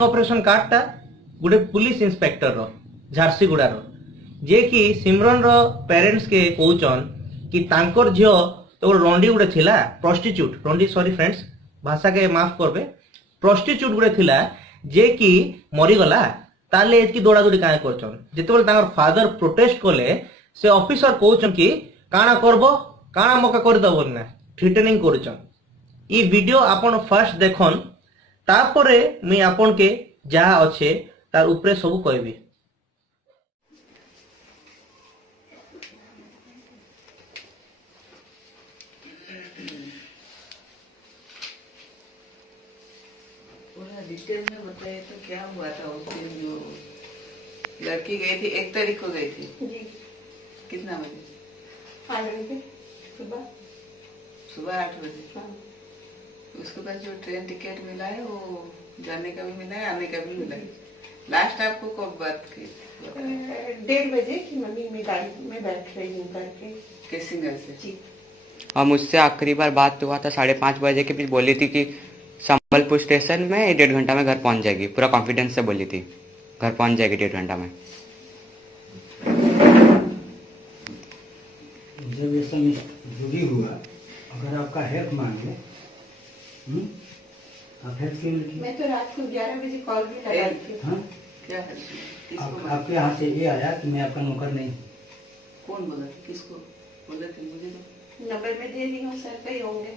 Operation कार्डटा गोटे police inspector रो झारसीगुड़ा रो जे कि सिमरन रो parents के कहउचन कि तांकर झियो तो रंडी गुटे थिला प्रोस्टिट्यूट रंडी सॉरी फ्रेंड्स भाषा के माफ करबे प्रोस्टिट्यूट गुटे थिला जे कि मरी गला ताले एतकी दौड़ा दौड़ी काहे करचन जेतेबेले तांकर फादर प्रोटेस्ट कले से ऑफिसर कहउचन कि काना करबो काना मका कर दबो ना थ्रेटनिंग करचन ई वीडियो आपण फर्स्ट देखन तापरे मैं आपन के जहा अच्छे तार ऊपर सब कहबी। पूरा डिटेल में बताइए तो क्या हुआ था उस दिन जो लड़की गई थी 1 तारीख को गई थी जी। कितना बजे? 8 बजे सुबह। सुबह 8 बजे। हाँ। उसके बाद जो ट्रेन टिकट मिला है वो जाने का भी मिला है आने का भी मिला है। लास्ट आपको कब बात की? 1:30 बजे की मम्मी मैं गाड़ी में बैठ रही हूँ करके केसिंगर से जी। और मुझसे आखिरी बार बात हुआ था 5:30 बजे के बीच बोली थी कि संबलपुर स्टेशन में 1.5 घंटा में घर पहुंच जाएगी। पूरा कॉन्फिडेंस से बोली थी घर पहुंच जाएगी 1.5 घंटा में। जब ये सब जुड़ी हुआ अगर आपका हेल्प मांगे आप हेल्प क्यों नहीं? मैं तो रात को 11 बजे कॉल भी लगाई थी। हाँ? क्या आपके यहाँ से ये आया कि मैं आपका नौकर नहीं। कौन बोला? किसको बोला थे? मुझे तो नंबर में दे दी हूँ सर पे होंगे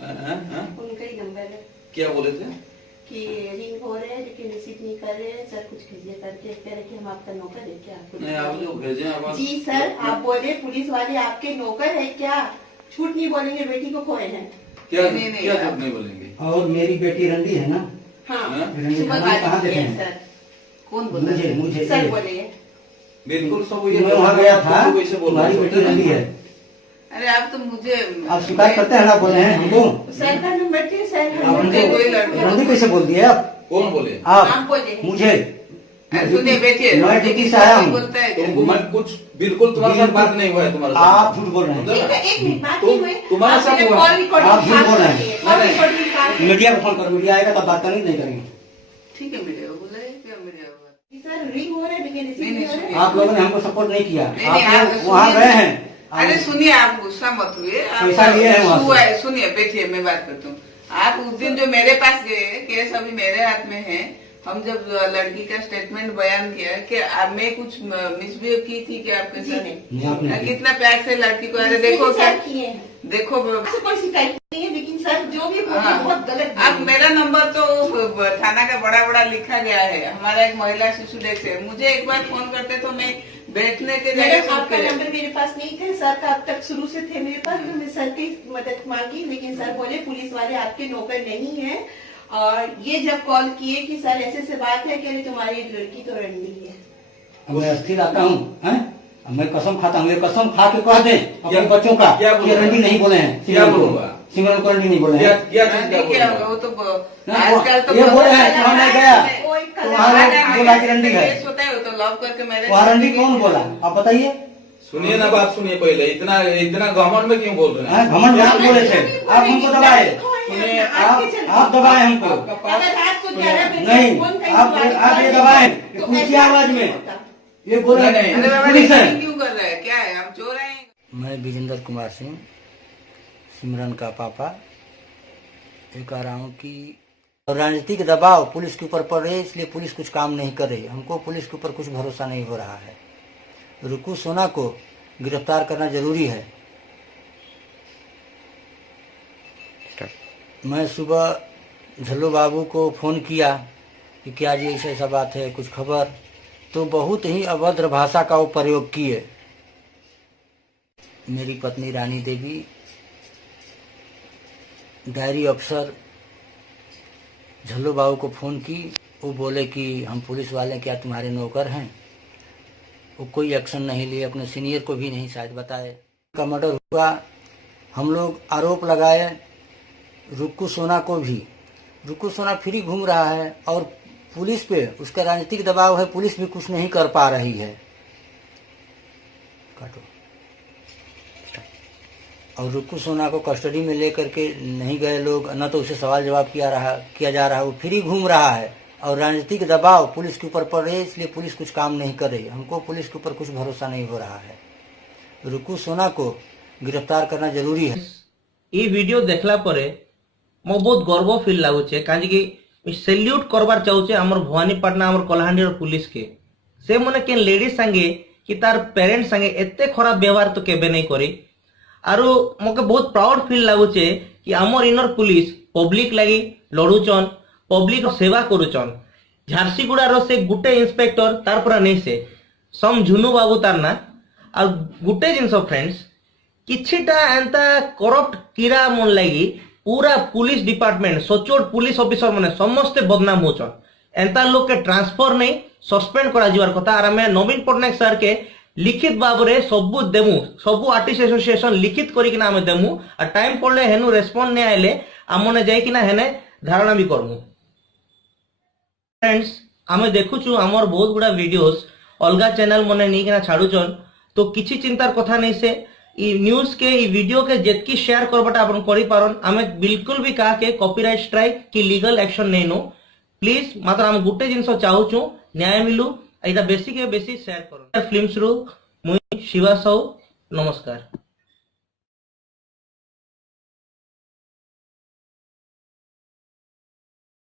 उनका ही नंबर है। क्या बोले थे? कि रिंग हो रहे हैं लेकिन रिसीव नहीं कर रहे हैं सर कुछ कीजिए करके कह रहे कि हम आपका नौकर है क्या? नहीं आप जो भेजे आप जी सर आप बोले पुलिस वाले आपके नौकर है क्या? झूठ नहीं बोलेंगे बेटी को खोए हैं। क्या नहीं, क्या झूठ नहीं बोलेंगे? और मेरी बेटी रंडी है ना? हाँ रंडी सुबह खाना कहाँ गाड़ी देते है हैं? सर। कौन बोला? मुझे सर बोले बिल्कुल सब मैं वहाँ गया था कैसे बोल तुम्हारी बेटी रंडी है। अरे आप तो मुझे आप स्वीकार करते हैं ना बोले हैं हमको? सर का नंबर थे सर आप रंडी कैसे बोल दिए आप? कौन बोले? आप आप बोले मुझे सुनिए बैठिए मैं ड्यूटी से आया हूँ। बोलता है तुमको मैं कुछ बिल्कुल तुम्हारे साथ बात नहीं हुआ है तुम्हारे साथ। आप झूठ बोल रहे हैं। एक मिनट बात नहीं हुई। तुम्हारा आप सब मेरे हुआ। कॉल रिकॉर्डिंग आप झूठ बोल रहे हैं। कॉल रिकॉर्डिंग निकाल। मीडिया को फोन करो मीडिया आएगा तब बात करेंगे नहीं करेंगे। ठीक है मीडिया को बोला है क्या मीडिया को? सर रिंग हो रहा है लेकिन रिसीव नहीं, नहीं हो रहा है। आप लोगों ने हमको सपोर्ट नहीं किया। नहीं, नहीं, आप आप लोग वहाँ सुनिए। गए हैं। अरे सुनिए आप गुस्सा मत हुए। पैसा लिए हैं वहाँ से। हुआ है, सुनिए बैठिए मैं बात करता हूँ। आप उस दिन जो मेरे पास गए केस अभी मेरे हाथ में है। हम जब लड़की का स्टेटमेंट बयान किया कि मैं कुछ मिसबिहेव की थी कि आपके जी साथ नहीं, आपने नहीं। कितना प्यार से लड़की को अरे देखो सर क्या किए हैं। देखो आपसे कोई शिकायत नहीं है लेकिन सर जो भी बोले हाँ। बहुत गलत अब मेरा नंबर तो थाना का बड़ा लिखा गया है। हमारा एक महिला शिशु डेस्क है। मुझे एक बार फोन करते तो मैं बैठने के मेरे जगह आपका नंबर मेरे पास नहीं थे सर का अब तक शुरू से थे मेरे पास तो मैं सर की मदद मांगी लेकिन सर बोले पुलिस वाले आपके नौकर नहीं है। और ये जब कॉल किए कि सर ऐसे बात है कि तुम्हारी लड़की तो रंडी है। मैं अस्थिर आता हूँ मैं कसम खाता हूँ। ये कसम खा के कह दें अपने बच्चों का क्या ये रंडी नहीं बोले हैं। क्या बोलूंगा? सिमरन को रंडी नहीं बोले हैं। क्या होगा वो तो आजकल तो ये बोले हैं कि हमने गया कोई तो वहाँ बोला कि रंडी है। केस होता है वो तो लव करके मैरिज। वहाँ रंडी कौन बोला आप बताइए? सुनिए ना बात सुनिए पहले। इतना घमंड में क्यों बोल रहे हैं? घमंड आप बोले थे आप हमको दबाए। सुनिए आप दबाए हमको। आपका पास अगर रात को 11 बजे नहीं फोन कहीं आप ये दबाए ऊंची आवाज में ये बोले नहीं, अरे बाबा पुलिस है। recording क्यों कर रहा है? क्या है हम चोर हैं? मैं विजेंद्र कुमार सिंह सिमरन का पापा ये कह रहा हूँ कि राजनीतिक दबाव पुलिस के ऊपर पड़ रही है इसलिए पुलिस कुछ काम नहीं कर रही। हमको पुलिस के ऊपर कुछ भरोसा नहीं हो रहा है। रुकू सोना को गिरफ्तार करना जरूरी है। मैं सुबह झल्लू बाबू को फ़ोन किया कि क्या जी ऐसा बात है कुछ खबर, तो बहुत ही अभद्र भाषा का वो प्रयोग किए। मेरी पत्नी रानी देवी डायरी अफसर झल्लू बाबू को फ़ोन की। वो बोले कि हम पुलिस वाले क्या तुम्हारे नौकर हैं। वो कोई एक्शन नहीं लिए, अपने सीनियर को भी नहीं शायद बताए। का मर्डर हुआ। हम लोग आरोप लगाए रुक्कू सोना को भी। रुक्कू सोना फ्री घूम रहा है और पुलिस पे उसका राजनीतिक दबाव है। पुलिस भी कुछ नहीं कर पा रही है। काटो। और रुक्कू सोना को कस्टडी में लेकर के नहीं गए लोग, न तो उसे सवाल जवाब किया जा रहा है। वो फ्री घूम रहा है। और राजनीतिक दबाव पुलिस के ऊपर पड़ रही है, इसलिए पुलिस कुछ काम नहीं कर रही। हमको पुलिस के ऊपर कुछ भरोसा नहीं हो रहा है। रुकू सोना को गिरफ्तार करना जरूरी है। ये वीडियो देखला परे मो बहुत गर्व फील लागुचे कांजी सैल्यूट करबार चाहूचे हमर भवानीपाटना हमर कलाहांडी पुलिस के से मने के लेडीज संगे कि तार पेरेंट्स संगे एते खराब व्यवहार तो केबे नहीं करी। आरो मके बहुत प्राउड फील लागुचे कि हमर इनर पुलिस पब्लिक लागि लड़ुचन, पब्लिक सेवा करूचन। झारसीगुड़ा रो से गुटे इंस्पेक्टर तार पर नहीं से सम झुनु बाबू तार ना। आ गुटे जिनस फ्रेंड्स किछिटा एंता करप्ट कीड़ा मन लगी पूरा पुलिस डिपार्टमेंट सचोट पुलिस ऑफिसर माने समस्ते बदनाम होचन। एंता लोग के ट्रांसफर नहीं सस्पेंड करा जीवार कथा। आर हमें नवीन पटनायक सर के लिखित बाबरे सबू देमु, सबू आर्टिस्ट एसोसिएशन लिखित करिकिना हमें देमु। और टाइम पड़ले हेनु रेस्पॉन्ड नहीं आइले आमने जाई किना हेने धारणा भी करमु। फ्रेंड्स हमें देखुछु हमर बहुत गुड़ा वीडियोस अलगा चैनल मने नहीं किना छाड़ुचन, तो किछि चिंतार कथा नहीं से ई न्यूज के ई वीडियो के जेतकी शेयर करबटा आपन करि पारन। हमें बिल्कुल भी कहा के कॉपीराइट स्ट्राइक की लीगल एक्शन नहीं नो। प्लीज मात्र हम गुटे जिनस चाहूचु न्याय मिलू, एटा बेसी के बेसी शेयर करो। फिल्म्स रु मुई शिवा साहू, नमस्कार।